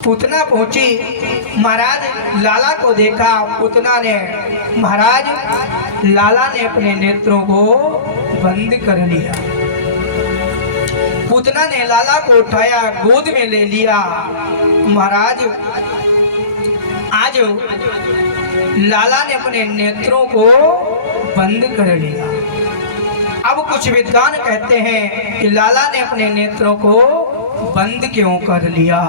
पूतना पहुंची, महाराज लाला को देखा। पूतना ने महाराज लाला ने अपने नेत्रों को बंद कर लिया। पूतना ने लाला को उठाया, गोद में ले लिया। महाराज आज लाला ने अपने नेत्रों को बंद कर लिया। अब कुछ विद्वान कहते हैं कि लाला ने अपने नेत्रों को बंद क्यों कर लिया।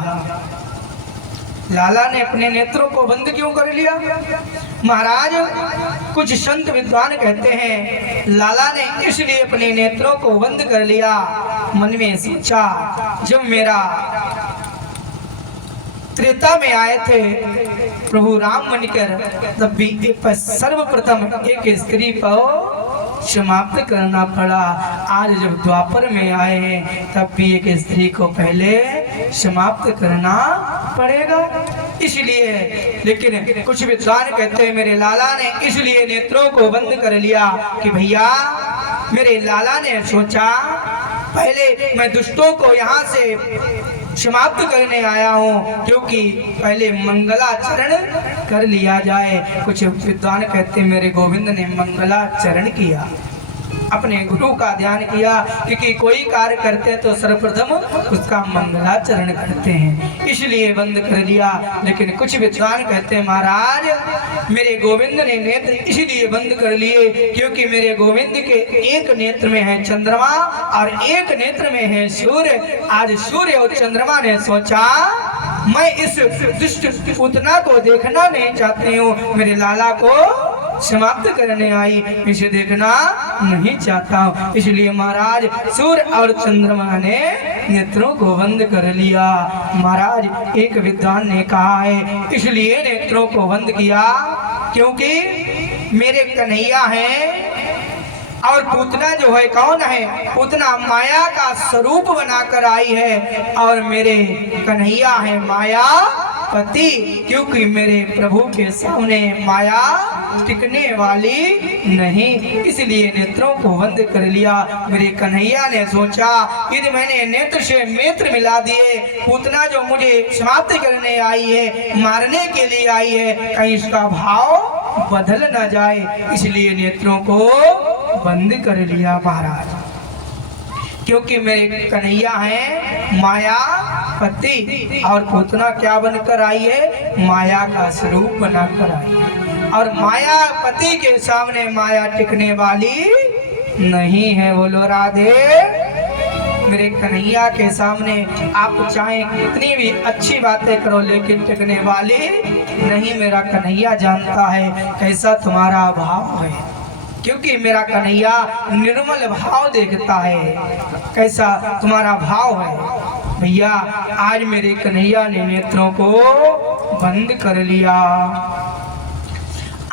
लाला ने अपने नेत्रों को बंद क्यों कर लिया। महाराज कुछ संत विद्वान कहते हैं लाला ने इसलिए अपने नेत्रों को बंद कर लिया, मन में सोचा जब मेरा त्रेता में आए थे प्रभु राम बनकर, तब भी सर्वप्रथम एक स्त्री को समाप्त करना पड़ा। आज जब द्वापर में आए हैं तब भी एक स्त्री को पहले समाप्त करना पड़ेगा, इसलिए। लेकिन कुछ विद्वान कहते हैं मेरे लाला ने इसलिए नेत्रों को बंद कर लिया कि भैया मेरे लाला ने सोचा पहले मैं दुष्टों को यहाँ से समाप्त करने आया हूँ, क्योंकि पहले मंगलाचरण कर लिया जाए। कुछ विद्वान कहते हैं मेरे गोविंद ने मंगलाचरण किया, अपने गुरु का ध्यान किया, क्योंकि कोई कार्य करते तो सर्वप्रथम उसका मंगलाचरण करते हैं, इसलिए बंद कर लिया। लेकिन कुछ विद्वान कहते हैं महाराज मेरे गोविंद ने नेत्र इसलिए बंद कर लिए क्योंकि मेरे गोविंद के एक नेत्र में है चंद्रमा और एक नेत्र में है सूर्य। आज सूर्य और चंद्रमा ने सोचा मैं इस दुष्ट पूतना को देखना नहीं चाहती हूँ, मेरे लाला को समाप्त करने आई, इसे देखना नहीं चाहता हूँ, इसलिए महाराज सूर्य और चंद्रमा ने नेत्रों को बंद कर लिया। महाराज एक विद्वान ने कहा है इसलिए नेत्रों को बंद किया क्योंकि मेरे कन्हैया हैं और पूतना जो है कौन है, पूतना माया का स्वरूप बनाकर आई है और मेरे कन्हैया है माया पति, क्योंकि मेरे प्रभु के सामने माया टिकने वाली नहीं, इसलिए नेत्रों को बंद कर लिया। मेरे कन्हैया ने सोचा यदि मैंने नेत्र से नेत्र मिला दिए, पूतना जो मुझे समाप्त करने आई है, मारने के लिए आई है, कहीं इसका भाव बदल न जाए, इसलिए नेत्रों को बंद कर लिया महाराज। क्योंकि मेरे कन्हैया हैं माया पति और पूतना क्या बनकर आई है, माया का स्वरूप बनाकर आई है, और माया पति के सामने माया टिकने वाली नहीं है। बोलो राधे। मेरे कन्हैया के सामने आप चाहे कितनी भी अच्छी बातें करो लेकिन टिकने वाली नहीं। मेरा कन्हैया जानता है कैसा तुम्हारा भाव है, क्योंकि मेरा कन्हैया निर्मल भाव देखता है कैसा तुम्हारा भाव है। भैया आज मेरे कन्हैया ने नेत्रों को बंद कर लिया।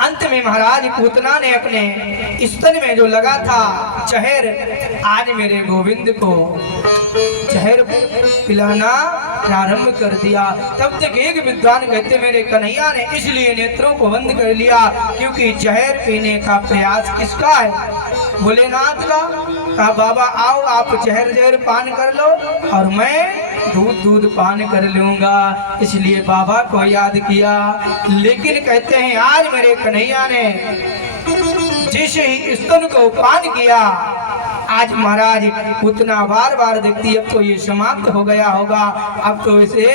अंत में महाराज पूतना ने अपने स्तन में जो लगा था जहर, आज मेरे गोविंद को जहर पिलाना प्रारंभ कर दिया। तब तक एक विद्वान कहते मेरे कन्हैया ने इसलिए नेत्रों को बंद कर लिया क्योंकि जहर पीने का प्रयास किसका है, भोलेनाथ का। कहा बाबा आओ आप जहर पान कर लो और मैं दूध पान कर लूंगा, इसलिए बाबा को याद किया। लेकिन कहते हैं आज मेरे कन्हैया ने जैसे ही स्तन को पान किया, आज महाराज पूतना बार बार देखती अब तो ये समाप्त हो गया होगा, अब तो इसे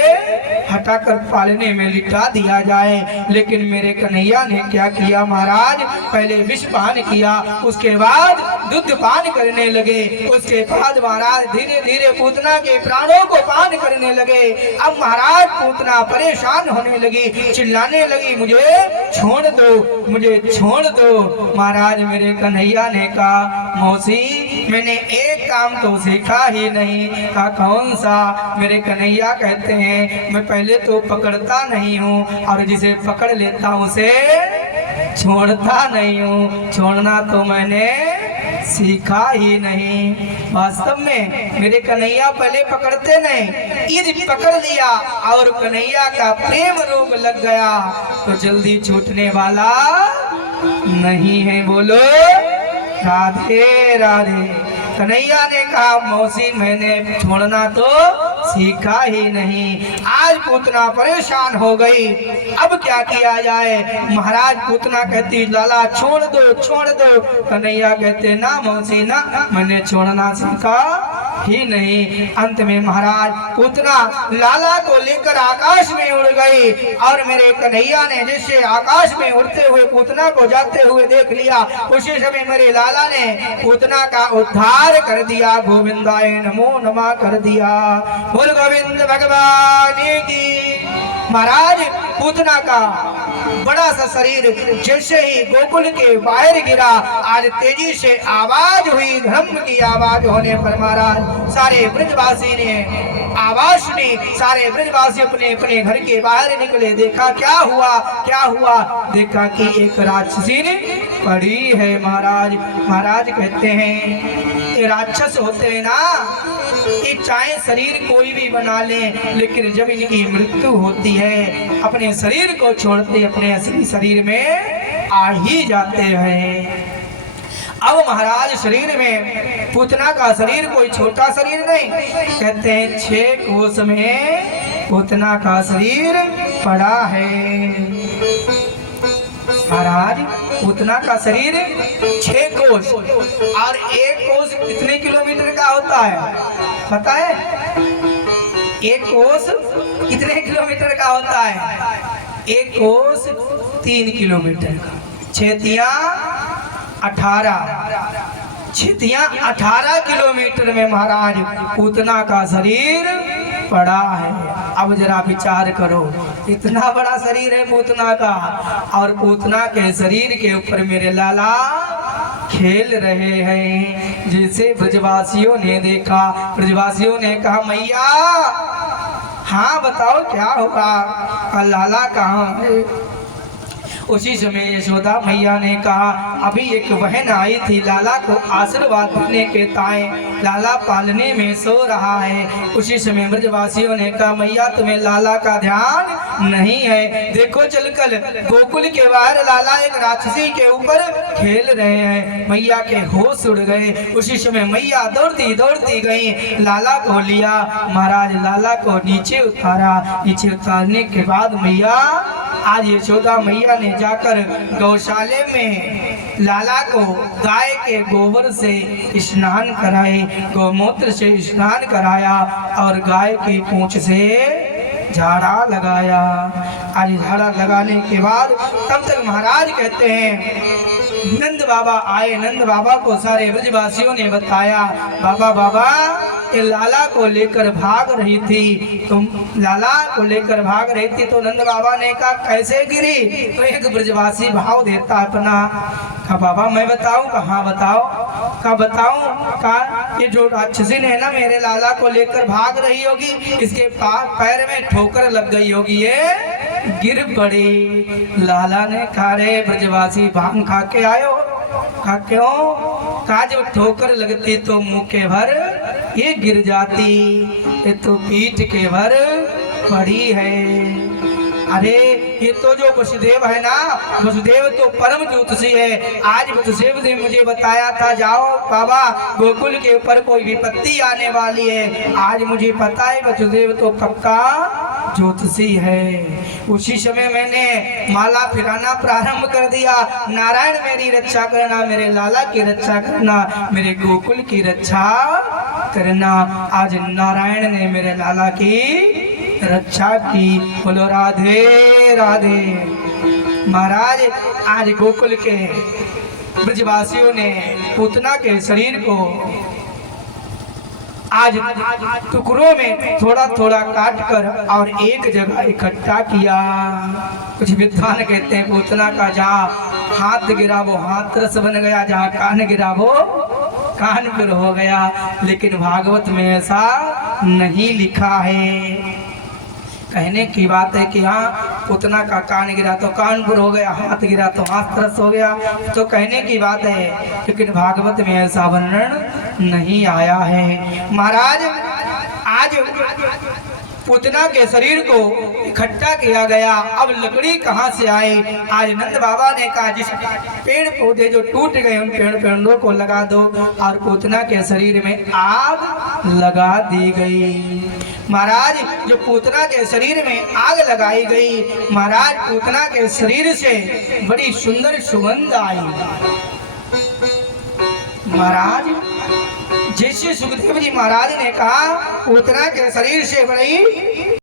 हटाकर पालने में लिटा दिया जाए। लेकिन मेरे कन्हैया ने क्या किया महाराज, पहले विष पान किया, उसके बाद दूध पान करने लगे, उसके बाद महाराज धीरे धीरे पूतना के प्राणों को पान करने लगे। अब महाराज पूतना परेशान होने लगी, चिल्लाने लगी मुझे छोड़ दो, मुझे छोड़ दो। महाराज मेरे कन्हैया ने कहा मौसी मैंने एक काम तो सीखा ही नहीं। कहा कौन सा। मेरे कन्हैया कहते हैं मैं पहले तो पकड़ता नहीं हूँ और जिसे पकड़ लेता हूँ उसे छोड़ता नहीं हूँ, छोड़ना तो मैंने सीखा ही नहीं। वास्तव में मेरे कन्हैया पहले पकड़ते नहीं, यदि पकड़ लिया और कन्हैया का प्रेम रोग लग गया तो जल्दी छूटने वाला नहीं है। बोलो राधे राधे। कन्हैया ने कहा मौसी मैंने छोड़ना तो सीखा ही नहीं। आज पूतना परेशान हो गई, अब क्या किया जाए। महाराज पूतना कहती लाला छोड़ दो छोड़ दो। कन्हैया कहते ना मौसी ना, मैंने छोड़ना सीखा ही नहीं। अंत में महाराज पूतना लाला को लेकर आकाश में उड़ गई और मेरे कन्हैया ने जैसे आकाश में उड़ते हुए पूतना को जाते हुए देख लिया, उसी समय मेरे लाला ने पूतना का उद्धार कर दिया। गोविंदाय नमो नमः कर दिया। बोल गोविंद भगवान की। महाराज पूतना का बड़ा सा शरीर जैसे ही गोकुल के बाहर गिरा, आज तेजी से आवाज हुई, धर्म की आवाज होने पर महाराज सारे ब्रजवासी ने आवाज सुनी। सारे ब्रजवासी अपने अपने घर के बाहर निकले, देखा क्या हुआ क्या हुआ। देखा कि एक राक्षसी ने पड़ी है। महाराज महाराज कहते हैं ये राक्षस होते हैं ना, ये चाहे शरीर कोई भी बना ले, लेकिन जब इनकी मृत्यु होती है अपने शरीर को छोड़ते अपने असली शरीर में आ ही जाते हैं। अब महाराज शरीर में पूतना का शरीर कोई छोटा शरीर नहीं, कहते हैं 6 कोस में पूतना का शरीर पड़ा है। महाराज पूतना का शरीर 6 कोस, और 1 कोस कितने किलोमीटर का होता है पता है? 1 कोस कितने किलोमीटर का होता है? 1 कोस 3 किलोमीटर का। 6 18 18 किलोमीटर में महाराज पूतना का शरीर पड़ा है। अब जरा विचार करो, इतना बड़ा शरीर है पूतना का, और पूतना के शरीर के ऊपर मेरे लाला खेल रहे हैं। जिसे ब्रजवासियों ने देखा, ब्रजवासियों ने कहा मैया हाँ बताओ क्या हुआ, लाला कहाँ है? उसी समय यशोदा मैया ने कहा अभी एक बहन आई थी लाला को आशीर्वाद देने के ताए, लाला पालने में सो रहा है। उसी समय ब्रजवासियों ने कहा मैया तुम्हें लाला का ध्यान नहीं है, देखो चलकर गोकुल के बाहर लाला एक राक्षसी के ऊपर खेल रहे हैं। मैया के होश उड़ गए। उसी समय मैया दौड़ती दौड़ती गई, लाला को लिया। महाराज लाला को नीचे उतारा। नीचे उतारने के बाद मैया आज यशोदा मैया ने जाकर गौशाले में लाला को गाय के गोबर से स्नान कराए, गौमूत्र से स्नान कराया और गाय की पूंछ से झाड़ा लगाया। आज झाड़ा लगाने के बाद तब तक महाराज कहते हैं नंद बाबा आए। नंद बाबा को सारे ब्रजवासियों ने बताया बाबा बाबा ये लाला को लेकर भाग रही थी, तुम लाला को लेकर भाग रही थी। तो नंद बाबा ने कहा कैसे गिरी? तो एक ब्रजवासी भाव देता अपना, कहा बाबा मैं बताऊं? कहाँ बताओ? कहा बताऊं? कहा ये जो राक्षसी है ना मेरे लाला को लेकर भाग रही होगी, इसके पैर में ठोकर लग गई होगी, ये गिर पड़ी। लाला ने कहा रे ब्रजवासी भांग खा के आयो? कहा क्यों? कहा जब ठोकर लगती तो मुंह के भर ये गिर जाती, ये तो पीठ के भर पड़ी है। अरे ये तो जो वसुदेव है ना, वसुदेव तो परम ज्योतिषी है। आज वसुदेव ने मुझे बताया था जाओ बाबा गोकुल के ऊपर कोई विपत्ति आने वाली है। आज मुझे पता है वसुदेव तो पक्का ज्योतिषी है। उसी समय मैंने माला फिराना प्रारंभ कर दिया, नारायण मेरी रक्षा करना, मेरे लाला की रक्षा करना, मेरे गोकुल की रक्षा करना। आज नारायण ने मेरे लाला की रक्षा की। बोलो राधे राधे। महाराज आज गोकुल के ब्रजवासियों ने पूतना के शरीर को आज टुकड़ों में थोड़ा थोड़ा काट कर और एक जगह इकट्ठा किया। कुछ विद्वान कहते हैं पूतना का जहाँ हाथ गिरा वो हाथरस बन गया, जहाँ कान गिरा वो कानपुर हो गया। लेकिन भागवत में ऐसा नहीं लिखा है। कहने की बात है कि हाँ पूतना का कान गिरा तो कानपुर हो गया, हाथ गिरा तो हाथरस हो गया, तो कहने की बात है, लेकिन भागवत में ऐसा वर्णन नहीं आया है। महाराज आज पूतना के शरीर को इकट्ठा किया गया। अब लकड़ी कहाँ से आए? आज नंद बाबा ने कहा जिस पेड़ पौधे जो टूट गए उन पेड़ पेड़ों को लगा दो, और पूतना के शरीर में आग लगा दी गई। महाराज जो पूतना के शरीर में आग लगाई गई, महाराज पूतना के शरीर से बड़ी सुंदर सुगंध आई। महाराज जैसे सुखदेव जी महाराज ने कहा पूतना के शरीर से बड़ी